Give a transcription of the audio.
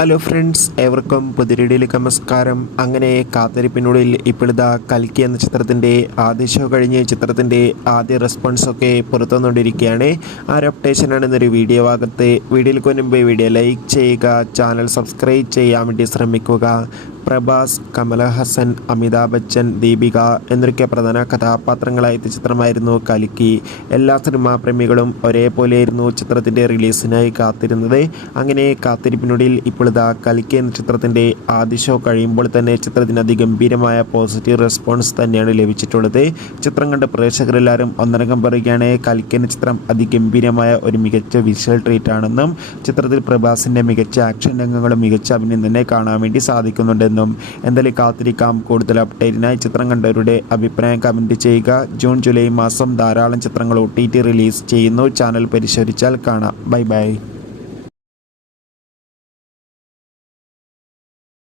Hello friends, ഏവർക്കും പുതിരിടിയിലേക്ക് നമസ്കാരം. അങ്ങനെ കാത്തിരിപ്പിനുള്ളിൽ ഇപ്പോഴിതാ കൽക്കി എന്ന ചിത്രത്തിൻ്റെ ആദ്യ ഷോ കഴിഞ്ഞ് ചിത്രത്തിൻ്റെ ആദ്യ റെസ്പോൺസൊക്കെ പുറത്തു വന്നുകൊണ്ടിരിക്കുകയാണ്. ആ ഒരു അപ്ഡേഷനാണ് ഇന്നൊരു വീഡിയോ ഭാഗത്ത്. വീഡിയോയിലേക്ക് മുൻപ് വീഡിയോ ലൈക്ക് ചെയ്യുക, ചാനൽ സബ്സ്ക്രൈബ് ചെയ്യാൻ വേണ്ടി ശ്രമിക്കുക. പ്രഭാസ്, കമലഹാസൻ, അമിതാഭ് ബച്ചൻ, ദീപിക എന്നൊക്കെ പ്രധാന കഥാപാത്രങ്ങളായ ചിത്രമായിരുന്നു കൽക്കി. എല്ലാ സിനിമാ പ്രേമികളും ഒരേപോലെയായിരുന്നു ചിത്രത്തിൻ്റെ റിലീസിനായി കാത്തിരുന്നത്. അങ്ങനെ കാത്തിരിപ്പിനുള്ളിൽ ഇപ്പോൾ ഇതാ കൽക്കി എന്ന ചിത്രത്തിൻ്റെ ആദ്യ ഷോ കഴിയുമ്പോൾ തന്നെ ചിത്രത്തിന് അതിഗംഭീരമായ പോസിറ്റീവ് റെസ്പോൺസ് തന്നെയാണ് ലഭിച്ചിട്ടുള്ളത്. ചിത്രം കണ്ട് പ്രേക്ഷകരെല്ലാവരും ഒന്നടങ്കം പറയുകയാണ് കൽക്കി എന്ന ചിത്രം അതിഗംഭീരമായ ഒരു മികച്ച വിഷ്വൽ ട്രീറ്റ് ആണെന്നും ചിത്രത്തിൽ പ്രഭാസിൻ്റെ മികച്ച ആക്ഷൻ രംഗങ്ങളും മികച്ച അഭിനയം തന്നെ കാണാൻ വേണ്ടി സാധിക്കുന്നുണ്ടെന്നും. എന്തായാലും കാത്തിരിക്കാം. കൂടുതൽ അപ്ഡേറ്റിനായി ചിത്രം കണ്ടവരുടെ അഭിപ്രായം കമൻറ്റ് ചെയ്യുക. ജൂൺ ജൂലൈ മാസം ധാരാളം ചിത്രങ്ങൾ OTT റിലീസ് ചെയ്യുന്നു. ചാനൽ പരിശോധിച്ചാൽ കാണാം. Bye bye.